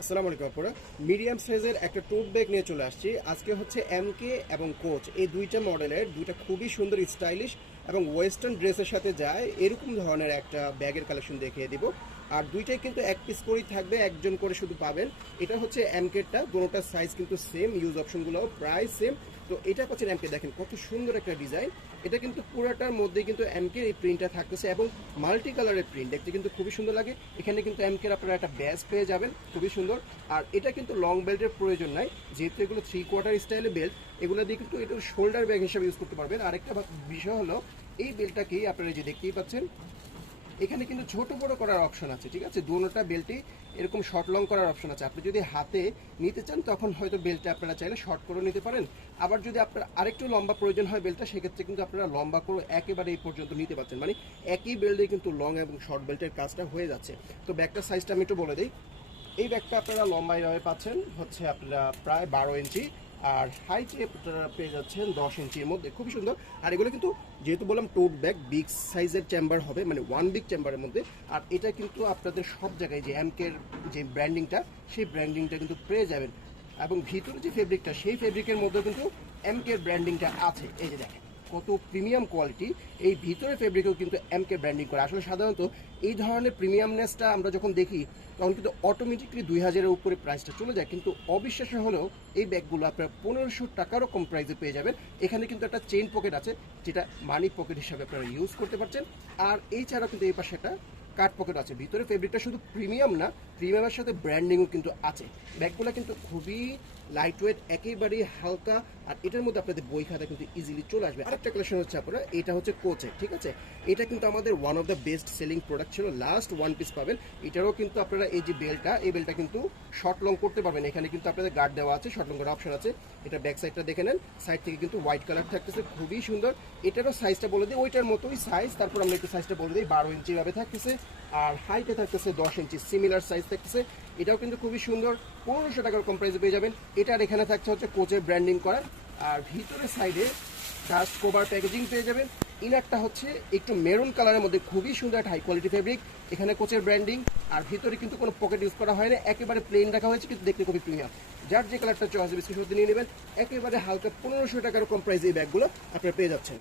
আসসালামু আলাইকুম আপুরা। মিডিয়াম সাইজের একটা টোট ব্যাগ নিয়ে চলে আসছি। আজকে হচ্ছে এমকে এবং কোচ এই দুইটা মডেলের দুইটা খুবই সুন্দর স্টাইলিশ এবং ওয়েস্টার্ন ড্রেসের সাথে যায় এরকম ধরনের একটা ব্যাগের কালেকশন দেখিয়ে দিব। আর দুইটাই কিন্তু এক পিস করেই থাকবে, একজন করে শুধু পাবেন। এটা হচ্ছে এমকেটা, দুটোটার সাইজ কিন্তু সেম, ইউজ অপশনগুলোও প্রায় সেম। তো এটা হচ্ছে এমকে, দেখেন কত সুন্দর একটা ডিজাইন। এটা কিন্তু পুরাটার মধ্যে কিন্তু এমকের এই প্রিন্টটা থাকতেছে এবং মাল্টি কালারের প্রিন্ট, দেখতে কিন্তু খুবই সুন্দর লাগে। এখানে কিন্তু এমকের আপনারা একটা ব্যাজ পেয়ে যাবেন, খুবই সুন্দর। আর এটা কিন্তু লং বেল্টের প্রয়োজন নাই, যেহেতু এগুলো 3/4 স্টাইলের বেল্ট, এগুলো দিয়ে কিন্তু এটা শোল্ডার ব্যাগ হিসেবে ইউজ করতে পারবেন। আরেকটা বিষয় হলো এই বেল্টটাকেই আপনারা যে দেখতেই পাচ্ছেন, এখানে কিন্তু ছোট বড় করার অপশন আছে, ঠিক আছে। দুটোটা বেল্টই এরকম শর্ট লং করার অপশন আছে। আপনি যদি হাতে নিতে চান তখন হয়তো বেল্টটা আপনারা চাইলে শর্ট করে নিতে পারেন। আবার যদি আপনার আরেকটু লম্বা প্রয়োজন হয় বেল্টটা, সেক্ষেত্রে কিন্তু আপনারা লম্বা করে একেবারে এই পর্যন্ত নিতে পারছেন। মানে একই বেল্টে কিন্তু লং এবং শর্ট বেল্টের কাজটা হয়ে যাচ্ছে। তো ব্যাগটার সাইজটা আমি একটু বলে দিই। এই ব্যাগটা আপনারা লম্বা এভাবে পাচ্ছেন হচ্ছে আপনারা প্রায় 12 ইঞ্চি, আর হাইটে আপনারা পেয়ে যাচ্ছেন 10 ইঞ্চির মধ্যে, খুবই সুন্দর। আর এগুলো কিন্তু যেহেতু বললাম টোট ব্যাগ, বিগ সাইজের চেম্বার হবে, মানে ওয়ান বিগ চেম্বারের মধ্যে। আর এটা কিন্তু আপনাদের সব জায়গায় যে এমকের যে ব্র্যান্ডিংটা, সেই ব্র্যান্ডিংটা কিন্তু পেয়ে যাবেন। এবং ভিতরে যে ফেব্রিকটা, সেই ফেব্রিকের মধ্যে কিন্তু এমকের ব্র্যান্ডিংটা আছে। এই যে দেখেন কত প্রিমিয়াম কোয়ালিটি, এই ভিতরে ফেব্রিকেও কিন্তু এমকে ব্র্যান্ডিং করে। আসলে সাধারণত এই ধরনের প্রিমিয়ামনেসটা আমরা যখন দেখি তখন কিন্তু অটোমেটিকলি 2000-এর উপরে প্রাইসটা চলে যায়। কিন্তু অবিশ্বাস্য হলেও এই ব্যাগগুলো আপনারা 1500 টাকারও কম প্রাইসে পেয়ে যাবেন। এখানে কিন্তু একটা চেইন পকেট আছে, যেটা মানি পকেট হিসাবে আপনারা ইউজ করতে পারছেন। আর এই ছাড়াও কিন্তু এই পাশে একটা কাট পকেট আছে। ভিতরে ফেব্রিকটা শুধু প্রিমিয়াম না, প্রিমিয়ামের সাথে ব্র্যান্ডিংও কিন্তু আছে। ব্যাগগুলো কিন্তু খুবই লাইট ওয়েট, একেবারেই হালকা। আর এটার মধ্যে আপনাদের বই খাতা কিন্তু ইজিলি চলে আসবে। আরেকটা কালেকশন হচ্ছে আপনারা, এটা হচ্ছে কোচের, ঠিক আছে। এটা কিন্তু আমাদের one of the best selling product ছিল, লাস্ট ওয়ান পিস পাবেন। এটারও কিন্তু আপনারা এই যে বেল্টটা, এই বেল্টটা কিন্তু শর্ট লং করতে পারবেন। এখানে কিন্তু আপনাদের গার্ড দেওয়া আছে, শর্ট লং করার অপশন আছে। এটা ব্যাক সাইডটা দেখে নেন, সাইড থেকে কিন্তু হোয়াইট কালার থাকতেছে, খুবই সুন্দর। এটারও সাইজটা বলে দিই, ওইটার মতোই সাইজ। তারপর আমরা একটু সাইজটা বলে দিই, 12 ইঞ্চি ভাবে থাকতেছে। আর হাইটে থাকতেছে 10 ইঞ্চি, সিমিলার সাইজ থাকতেছে। এটাও কিন্তু খুবই সুন্দর, 1500 টাকার কম প্রাইসে পেয়ে যাবেন। এটার এখানে থাকছে হচ্ছে কোচের ব্র্যান্ডিং করা। আর ভিতরের সাইডে ডাস্ট কভার প্যাকেজিং পেয়ে যাবেন। ইনারটা হচ্ছে একটু মেরুন কালারের মধ্যে, খুবই সুন্দর একটা হাই কোয়ালিটি ফেব্রিক। এখানে কোচের ব্র্যান্ডিং, আর ভিতরে কিন্তু কোনো পকেট ইউজ করা হয় না, একেবারে প্লেন রাখা হয়েছে, কিন্তু দেখতে খুবই প্রিমিয়াম। যার যে কালারটা চয়েস বিস্কুট নিয়ে নেবেন। একেবারে হালকা 1500 টাকার কম প্রাইসে এই ব্যাগগুলো আপনারা পেয়ে যাচ্ছেন।